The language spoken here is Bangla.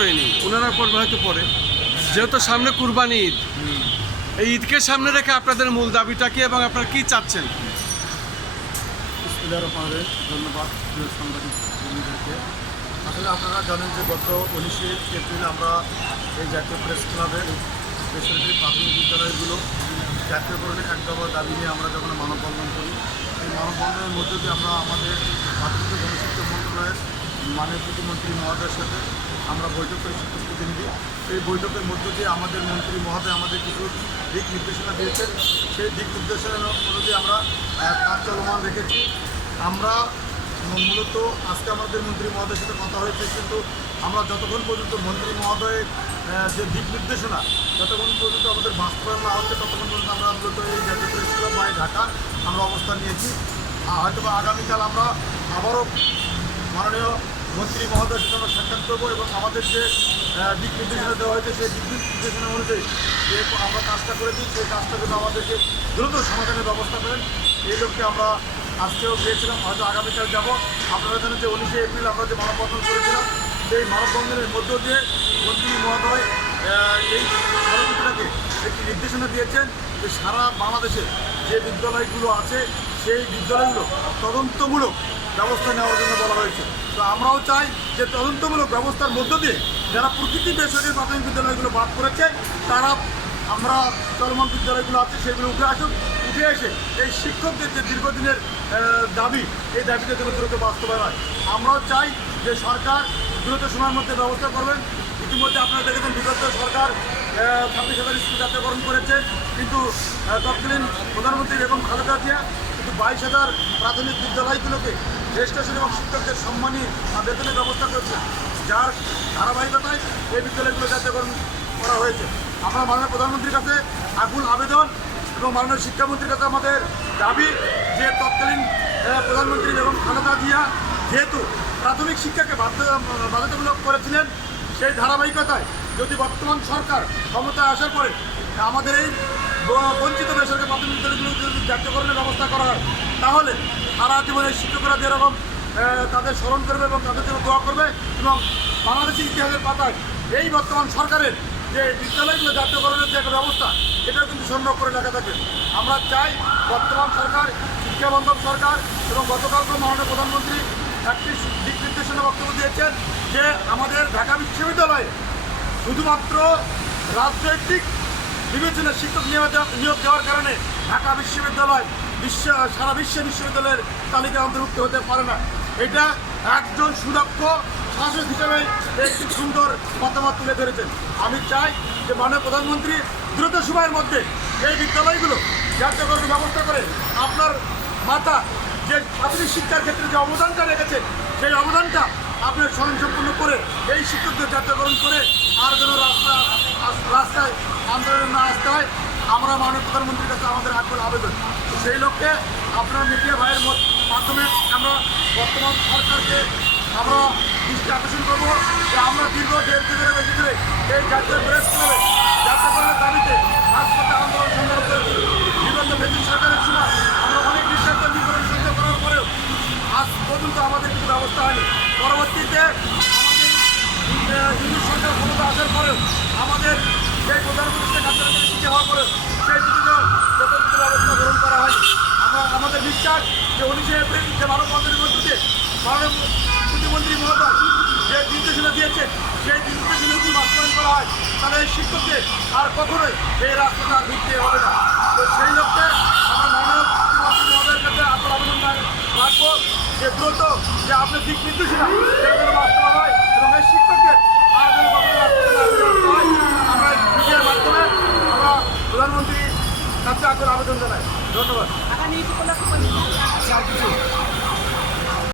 হয়নি, ওনারা পড়বে হয়তো পরে, যেহেতু সামনে কুরবানি ঈদ, এই ঈদকে সামনে রেখে আপনাদের মূল দাবিটা কি এবং আপনারা কি চাচ্ছেন? ধন্যবাদ সাংবাদিক কর্মীদেরকে। আসলে আপনারা জানেন যে গত 19শে এপ্রিল আমরা এই জাতীয় প্রেস ক্লাবের বেসরকারি প্রাথমিক বিদ্যালয়গুলো জাতীয়করণের এক দফা দাবি নিয়ে আমরা যখন মানববন্ধন করি, এই মানববন্ধনের মধ্য দিয়ে আমরা আমাদের প্রাথমিক গণশিক্ষা মন্ত্রণালয়ের মাননীয় প্রতিমন্ত্রী মহোদয়ের সাথে আমরা বৈঠক করি, শিক্ষক প্রতিনিধি। এই বৈঠকের মধ্য দিয়ে আমাদের মন্ত্রী মহোদয় আমাদের কিছু দিক নির্দেশনা দিয়েছেন। সেই দিক নির্দেশনা অনুযায়ী আমরা কাজ চলমান রেখেছি। আমরা মূলত আজকে আমাদের মন্ত্রী মহোদয়ের সাথে কথা হয়েছে, কিন্তু আমরা যতক্ষণ পর্যন্ত মন্ত্রী মহোদয়ের যে দিক নির্দেশনা যতক্ষণ পর্যন্ত আমাদের বাস্তবায়ন না হচ্ছে, ততক্ষণ পর্যন্ত আমরা মূলত এই জাতীয় প্রেস ক্লাব বাই ঢাকা আমরা অবস্থান নিয়েছি। হয়তো আগামীকাল আমরা আবারও মাননীয় মন্ত্রী মহোদয়ের সাথে আমরা সাক্ষাৎ করবো এবং আমাদের যে দিক নির্দেশনা দেওয়া হয়েছে সেই দিক নির্দেশনা অনুযায়ী যে আমরা কাজটা করেছি, সেই কাজটা জন্য আমাদেরকে দ্রুত সমাধানের ব্যবস্থা করেন, এই লক্ষ্যে আমরা আজকেও গিয়েছিলাম। হয়তো আগামীকাল যাব। আপনারা জানেন যে 19শে এপ্রিল আমরা যে মানববন্ধন করেছিলাম, সেই মানববন্ধনের মধ্য দিয়ে মন্ত্রী মহোদয় এই সরকারটাকে একটি নির্দেশনা দিয়েছেন যে সারা বাংলাদেশে যে বিদ্যালয়গুলো আছে সেই বিদ্যালয়গুলো তদন্তমূলক ব্যবস্থা নেওয়ার জন্য বলা হয়েছে। তো আমরাও চাই যে তদন্তমূলক ব্যবস্থার মধ্য দিয়ে যারা প্রতিটি বেসরকারি প্রাথমিক বিদ্যালয়গুলো বাদ করেছে, তারা আমরা চলমান বিদ্যালয়গুলো আছে সেগুলো উঠে আসুন, উঠে এসে এই শিক্ষকদের যে দীর্ঘদিনের দাবি, এই দাবিটা যেন দ্রুত বাস্তবায়ন হয়। আমরাও চাই যে সরকার দ্রুত সময়ের মধ্যে ব্যবস্থা করবেন। ইতিমধ্যে আপনারা দেখেছেন বিগত সরকার 26,000 স্কুল জাতীয়করণ করেছে, কিন্তু তৎকালীন প্রধানমন্ত্রী বেগম খালেদা জিয়া কিন্তু 22,000 প্রাথমিক বিদ্যালয়গুলোকে রেজিস্ট্রেশন এবং শিক্ষকদের সম্মানী বেতনের ব্যবস্থা করেছে, যার ধারাবাহিকতায় এই বিদ্যালয়গুলো জাতীয়করণ করা হয়েছে। আমরা মাননীয় প্রধানমন্ত্রীর কাছে আকুল আবেদন এবং মাননীয় শিক্ষামন্ত্রীর কাছে আমাদের দাবি যে তৎকালীন প্রধানমন্ত্রী বেগম খালেদা জিয়া যেহেতু প্রাথমিক শিক্ষাকে বাধ্যতামূলক করেছিলেন, সেই ধারাবাহিকতায় যদি বর্তমান সরকার ক্ষমতায় আসার পরে আমাদের এই বঞ্চিত বেসরকারি প্রাথমিক বিদ্যালয়গুলো যদি জাতীয়করণের ব্যবস্থা করা হয়, তাহলে সারা জীবনের শিক্ষকরা যেরকম তাদের স্মরণ করবে এবং তাদের জন্য দোয়া করবে এবং বাংলাদেশের ইতিহাসের পাতায় এই বর্তমান সরকারের যে বিদ্যালয়গুলো জাতীয়করণের যে একটা ব্যবস্থা, এটাও কিন্তু সংরক্ষণ করে লেখা থাকে। আমরা চাই বর্তমান সরকার, শিক্ষাবন্ধব সরকার এবং গতকালকে মাননীয় প্রধানমন্ত্রী একটি দিক নির্দেশনা বক্তব্য দিয়েছেন যে আমাদের ঢাকা বিশ্ববিদ্যালয়ে শুধুমাত্র রাজনৈতিক বিবেচনায় শিক্ষক নিয়োগ দেওয়ার কারণে ঢাকা বিশ্ববিদ্যালয় সারা বিশ্বের বিশ্ববিদ্যালয়ের তালিকায় অন্তর্ভুক্ত হতে পারে না। এটা একজন সুদক্ষ শাসক হিসেবে একটি সুন্দর মতামত তুলে ধরেছেন। আমি চাই যে মাননীয় প্রধানমন্ত্রী দ্রুত সময়ের মধ্যে এই বিদ্যালয়গুলো জাতীয়করণের ব্যবস্থা করে আপনার মাতা যে প্রাথমিক শিক্ষার ক্ষেত্রে যে অবদানটা রেখেছে, সেই অবদানটা আপনার স্বয়ংসম্পূর্ণ করে এই শিক্ষকদের জাতীয়করণ করে আর যেন রাস্তায় আন্দোলন না আসতে হয়, আমরা মাননীয় প্রধানমন্ত্রীর কাছে আমাদের আকুল আবেদন। সেই লক্ষ্যে আপনার মিডিয়া ভাইয়ের মাধ্যমে আমরা বর্তমান সরকারকে আমরা দৃষ্টি আকর্ষণ করবো যে আমরা দীর্ঘ 1.5 বছরের বেশি ধরে এই জাতীয় প্রেস ক্লাবে জাতীয়করণের দাবিতে রাজপথে আন্দোলন সংগ্রাম করেছি। বিগত ব্রিটিশ সরকারের সময় আমরা অনেক নিঃস্বার্থ বিবরণ সহ্য করার পরেও আজ পর্যন্ত আমাদের কিছু ব্যবস্থা হয়নি। পরবর্তীতে আমাদের ইংলিশ সরকার ক্ষমতা আসার পরেও আমাদের সেই প্রধানমন্ত্রীর কার্যালয়ে চিঠি হওয়ার পরেও সেই চিঠিতে যথাযথ ব্যবস্থা গ্রহণ করা হয়নি। আমাদের বিশ্বাস যে 19শে এপ্রিল যে মানববন্ধনের মধ্য দিয়ে মাননীয় প্রতিমন্ত্রী মহোদয় যে নির্দেশনা দিয়েছে, সেই নির্দেশনা যদি বাস্তবায়ন করা হয়, তাহলে এই শিক্ষকদের আর কখনোই এই রাস্তাটা আর ভিড়তে হবে না। তো সেই লক্ষ্যে আমরা মাননীয় প্রতিমন্ত্রী মহোদয়ের কাছে আকুল আবেদন রাখবো যে দ্রুত যে আপনার দিক নির্দেশনা সেগুলো বাস্তবায়ন হয় এবং এই শিক্ষকদের আর যেন কখনো হয়, আমরা মিডিয়ার মাধ্যমে আমরা প্রধানমন্ত্রীর কাছে আকুল আবেদন জানাই। ধন্যবাদ।